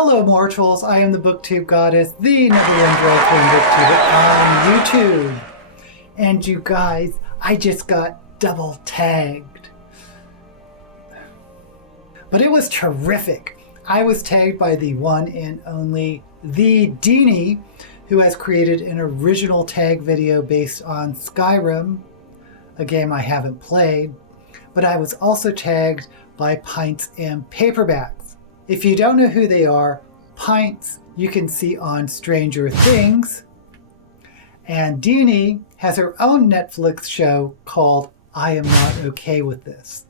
Hello mortals, I am the booktube goddess, the number one drag queen booktube on YouTube. And you guys, I just got double tagged. But it was terrific. I was tagged by the one and only the Deanie, who has created an original tag video based on Skyrim, a game I haven't played. But I was also tagged by Pints and Paperbacks. If you don't know who they are, Pints you can see on Stranger Things, and Deanie has her own Netflix show called I Am Not Okay With This.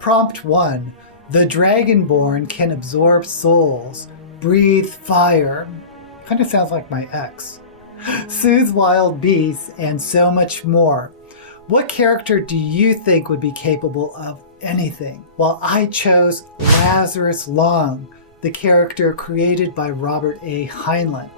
Prompt 1. The Dragonborn can absorb souls, breathe fire. Kind of sounds like my ex. Soothe wild beasts, and so much more. What character do you think would be capable of anything? Well, I chose Lazarus Long, the character created by Robert A. Heinlein.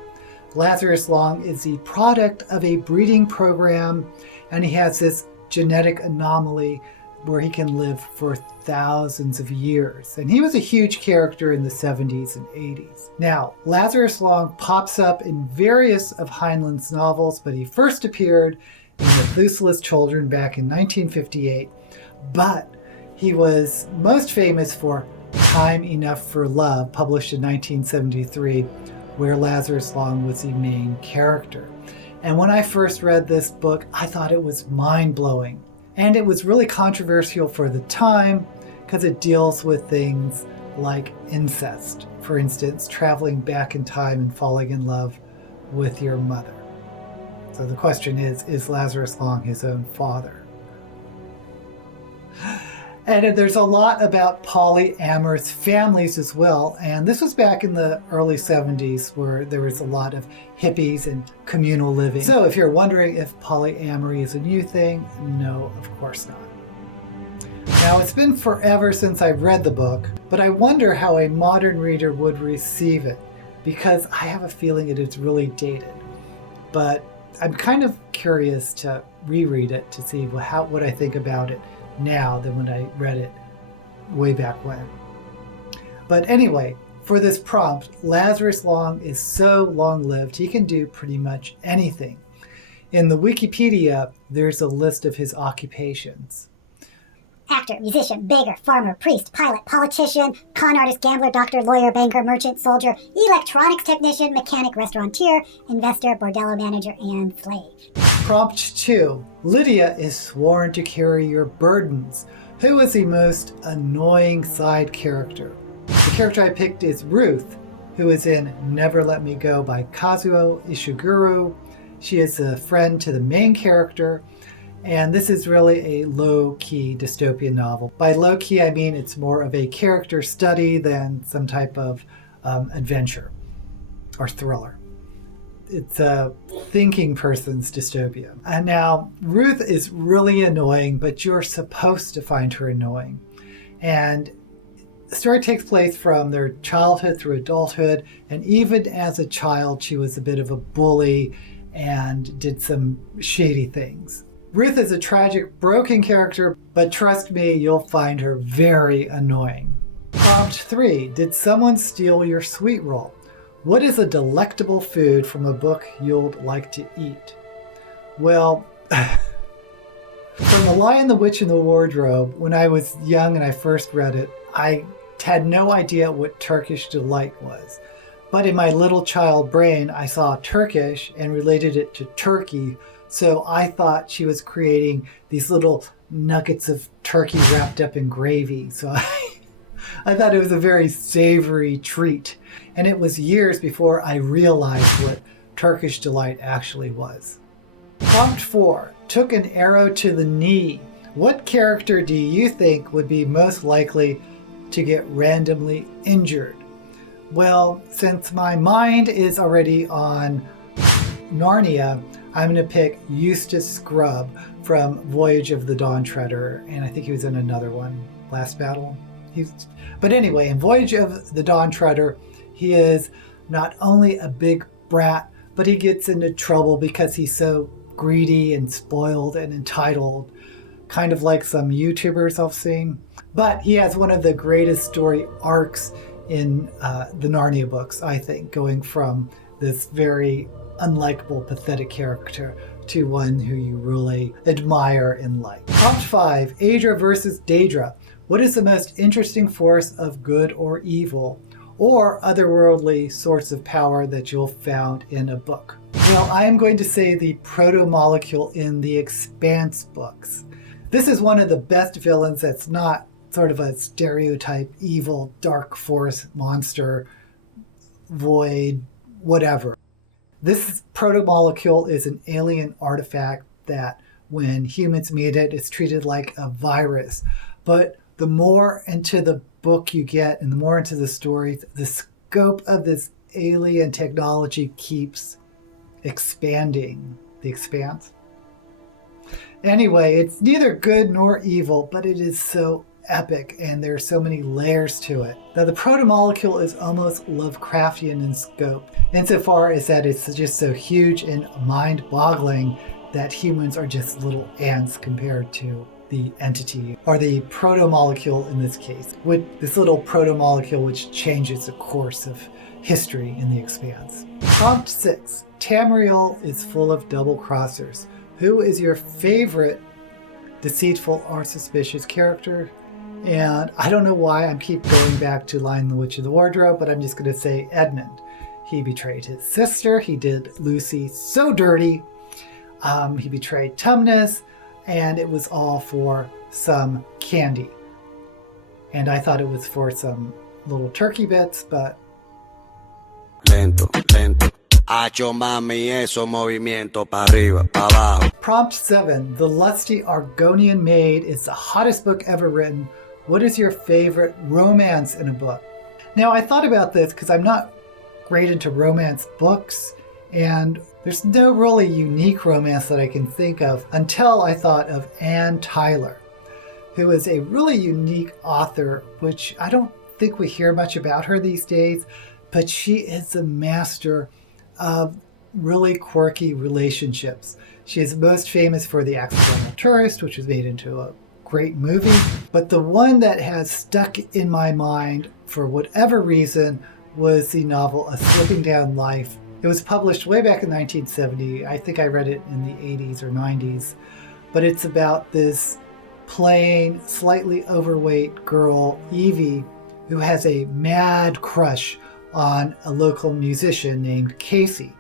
Lazarus Long is the product of a breeding program, and he has this genetic anomaly where he can live for thousands of years. And he was a huge character in the 70s and 80s. Now, Lazarus Long pops up in various of Heinlein's novels, but he first appeared in Methuselah's Children back in 1958. But he was most famous for Time Enough for Love, published in 1973, where Lazarus Long was the main character. And when I first read this book, I thought it was mind-blowing. And it was really controversial for the time because it deals with things like incest. For instance, traveling back in time and falling in love with your mother. So the question is Lazarus Long his own father? And there's a lot about polyamorous families as well. And this was back in the early 70s where there was a lot of hippies and communal living. So if you're wondering if polyamory is a new thing, no, of course not. Now, it's been forever since I've read the book, but I wonder how a modern reader would receive it, because I have a feeling it is really dated. But I'm kind of curious to reread it to see what I think about it now than when I read it way back when. But anyway, for this prompt, Lazarus Long is so long-lived he can do pretty much anything. In the Wikipedia, there's a list of his occupations. Actor, musician, beggar, farmer, priest, pilot, politician, con artist, gambler, doctor, lawyer, banker, merchant, soldier, electronics technician, mechanic, restaurateur, investor, bordello manager, and slave. Prompt 2. Lydia is sworn to carry your burdens. Who is the most annoying side character? The character I picked is Ruth, who is in Never Let Me Go by Kazuo Ishiguro. She is a friend to the main character, and this is really a low-key dystopian novel. By low-key, I mean it's more of a character study than some type of adventure or thriller. It's a thinking person's dystopia. And now, Ruth is really annoying, but you're supposed to find her annoying. And the story takes place from their childhood through adulthood, and even as a child, she was a bit of a bully and did some shady things. Ruth is a tragic, broken character, but trust me, you'll find her very annoying. Prompt 3. Did someone steal your sweet roll? What is a delectable food from a book you'd like to eat? Well, from The Lion, the Witch, and the Wardrobe, when I was young and I first read it, I had no idea what Turkish delight was. But in my little child brain, I saw Turkish and related it to Turkey, so I thought she was creating these little nuggets of turkey wrapped up in gravy. So I thought it was a very savory treat. And it was years before I realized what Turkish delight actually was. Prompt 4. Took an arrow to the knee. What character do you think would be most likely to get randomly injured? Well, since my mind is already on Narnia, I'm going to pick Eustace Scrubb from Voyage of the Dawn Treader, and I think he was in another one, Last Battle. But anyway, in Voyage of the Dawn Treader, he is not only a big brat, but he gets into trouble because he's so greedy and spoiled and entitled, kind of like some YouTubers I've seen. But he has one of the greatest story arcs in the Narnia books, I think, going from this very unlikable, pathetic character to one who you really admire and like. Prompt 5, Aedra versus Daedra. What is the most interesting force of good or evil or otherworldly source of power that you'll found in a book? Well, I am going to say the proto-molecule in the EXPANSE books. This is one of the best villains that's not sort of a stereotype, evil, dark force, monster, void, whatever. This proto-molecule is an alien artifact that when humans meet it, it's treated like a virus. But the more into the book you get and the more into the stories, the scope of this alien technology keeps expanding. The expanse. Anyway, it's neither good nor evil, but it is so epic and there are so many layers to it. Now the proto-molecule is almost Lovecraftian in scope, insofar as that it's just so huge and mind-boggling that humans are just little ants compared to the entity, or the proto-molecule in this case, with this little proto-molecule which changes the course of history in the Expanse. Prompt 6. Tamriel is full of double-crossers. Who is your favorite deceitful or suspicious character? And I don't know why I keep going back to Lion the Witch of the Wardrobe, but I'm just going to say Edmund. He betrayed his sister. He did Lucy so dirty. He betrayed Tumnus, and it was all for some candy. And I thought it was for some little turkey bits, but... Lento, lento. Hacho mami eso movimiento pa arriba, pa abajo. Prompt 7. The Lusty Argonian Maid is the hottest book ever written. What is your favorite romance in a book? Now, I thought about this because I'm not great into romance books, and there's no really unique romance that I can think of until I thought of Anne Tyler, who is a really unique author, which I don't think we hear much about her these days, but she is a master of really quirky relationships. She is most famous for The Accidental Tourist, which was made into a great movie. But the one that has stuck in my mind for whatever reason was the novel A Slipping Down Life. It was published way back in 1970. I think I read it in the 80s or 90s. But it's about this plain, slightly overweight girl, Evie, who has a mad crush on a local musician named Casey.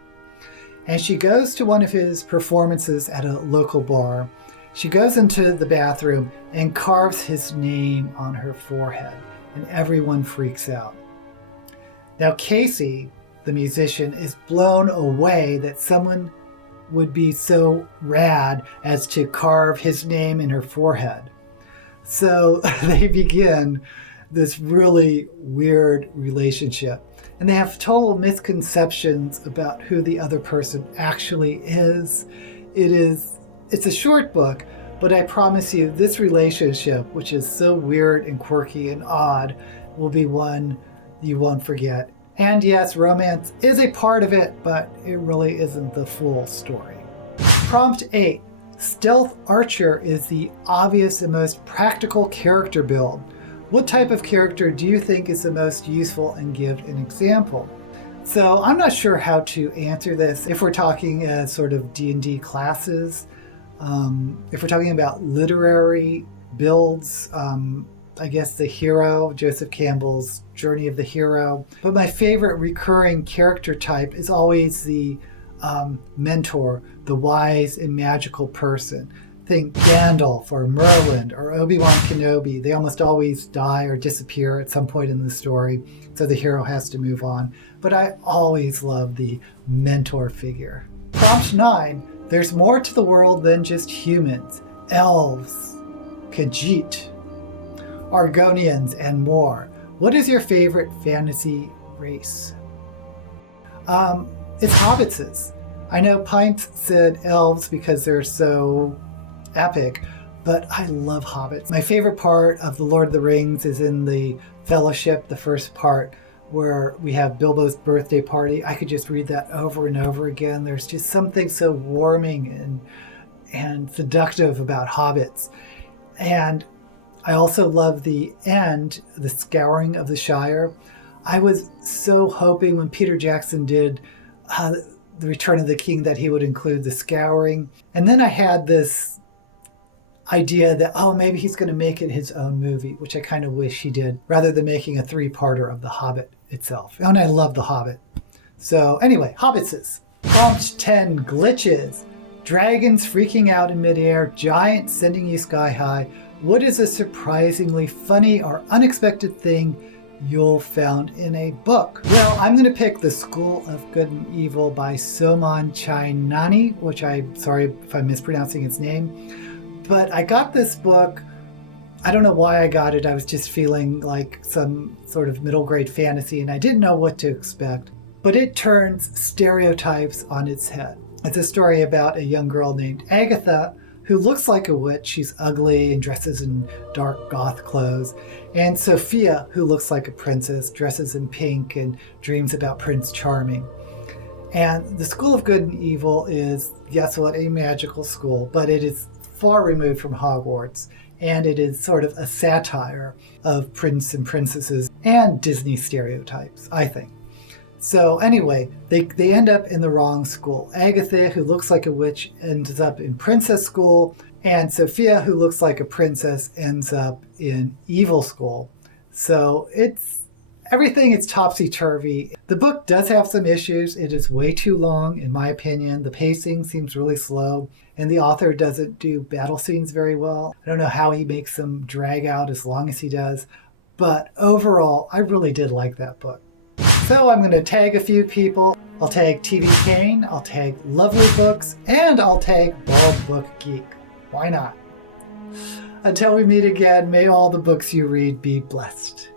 And she goes to one of his performances at a local bar. She goes into the bathroom and carves his name on her forehead, and everyone freaks out. Now Casey, the musician, is blown away that someone would be so rad as to carve his name in her forehead. So they begin this really weird relationship. And they have total misconceptions about who the other person actually is. It's a short book, but I promise you this relationship, which is so weird and quirky and odd, will be one you won't forget. And yes, romance is a part of it, but it really isn't the full story. Prompt 8. Stealth Archer is the obvious and most practical character build. What type of character do you think is the most useful, and give an example? So I'm not sure how to answer this if we're talking as sort of D&D classes. If we're talking about literary builds, I guess the hero, Joseph Campbell's Journey of the Hero. But my favorite recurring character type is always the mentor, the wise and magical person. Think Gandalf or Merlin or Obi-Wan Kenobi. They almost always die or disappear at some point in the story, so the hero has to move on. But I always love the mentor figure. Prompt 9. There's more to the world than just humans. Elves, Khajiit, Argonians, and more. What is your favorite fantasy race? It's hobbitses. I know Pints said elves because they're so epic, but I love hobbits. My favorite part of The Lord of the Rings is in the Fellowship, the first part, where we have Bilbo's birthday party. I could just read that over and over again. There's just something so warming and seductive about hobbits. And I also love the end, the scouring of the Shire. I was so hoping when Peter Jackson did The Return of the King that he would include the scouring. And then I had this idea that, maybe he's going to make it his own movie, which I kind of wish he did, rather than making a 3-parter of The Hobbit itself. And I love The Hobbit. So anyway, Hobbitses. Prompt 10, glitches. Dragons freaking out in midair, giants sending you sky high. What is a surprisingly funny or unexpected thing you'll found in a book? Well, I'm going to pick The School of Good and Evil by Soman Chainani, which I'm sorry if I'm mispronouncing its name. But I got this book. I don't know why I got it. I was just feeling like some sort of middle grade fantasy, and I didn't know what to expect. But it turns stereotypes on its head. It's a story about a young girl named Agatha who looks like a witch. She's ugly and dresses in dark goth clothes. And Sophia, who looks like a princess, dresses in pink and dreams about Prince Charming. And the School of Good and Evil is, guess what, a magical school, but it is far removed from Hogwarts. And it is sort of a satire of prince and princesses and Disney stereotypes, I think. So anyway, they end up in the wrong school. Agatha, who looks like a witch, ends up in princess school, and Sophia, who looks like a princess, ends up in evil school. So everything is topsy-turvy. The book does have some issues. It is way too long, in my opinion. The pacing seems really slow, and the author doesn't do battle scenes very well. I don't know how he makes them drag out as long as he does, but overall, I really did like that book. So I'm going to tag a few people. I'll tag TV Kane, I'll tag Lovely Books, and I'll tag Bald Book Geek. Why not? Until we meet again, may all the books you read be blessed.